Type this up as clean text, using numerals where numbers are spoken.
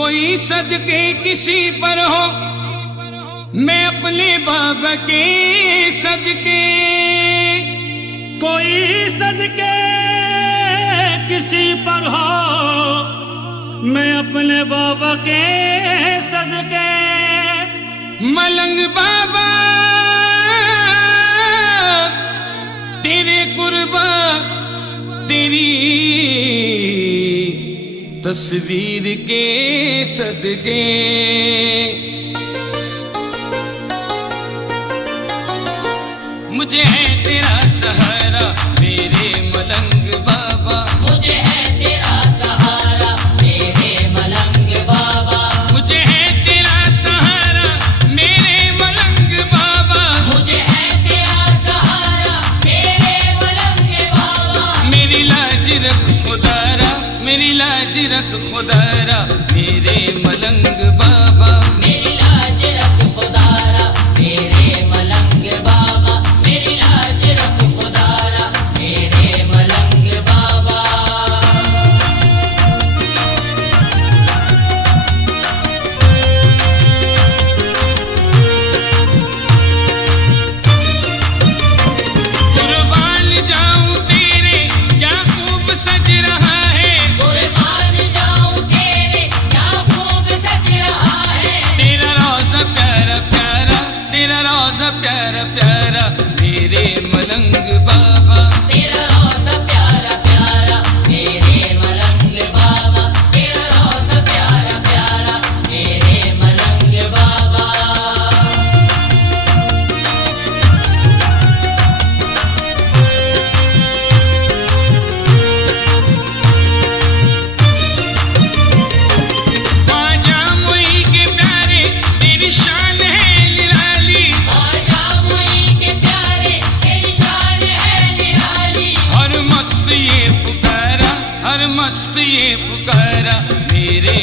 कोई सदके किसी पर हो, मैं अपने बाबा के सदके। कोई सदके किसी पर हो, मैं अपने बाबा के सदके। मलंग बाबा तेरे कुर्बा, तेरी तस्वीर के सदके। मुझे है तेरा सहारा मेरे मलंग बाबा, मुझे है तेरा सहारा मेरे मलंग बाबा, मुझे है तेरा सहारा मेरे मलंग बाबा, मुझे है तेरा सहारा मेरे मलंग बाबा। मेरी लाज रख खुदारा, मेरी लाज रख खुदारा मेरे मलंग बाबा, मेरी लाज रख खुदारा मेरे मलंग बाबा, मेरी लाज रख खुदारा मेरे मलंग बाबा। कुर्बान जाऊं तेरे क्या खूब सज रहा है, कुर्बान जाऊं तेरे क्या खूब सज रहा है। तेरा रोज़ा प्यारा प्यारा, तेरा रोज़ा प्यारा प्यारा मेरे मलंग बाबा, तेरा रोज़ा प्यारा प्यारा मेरे मलंग बाबा, तेरा रोज़ा प्यारा प्यारा मेरे मलंग बाबा। ख्वाजा मोई के प्यारे तेरी शान है निराली, ख्वाजा मोई के प्यारे तेरी शान है निराली। हर मस्त ये पुकारा, हर मस्त ये पुकारा मेरे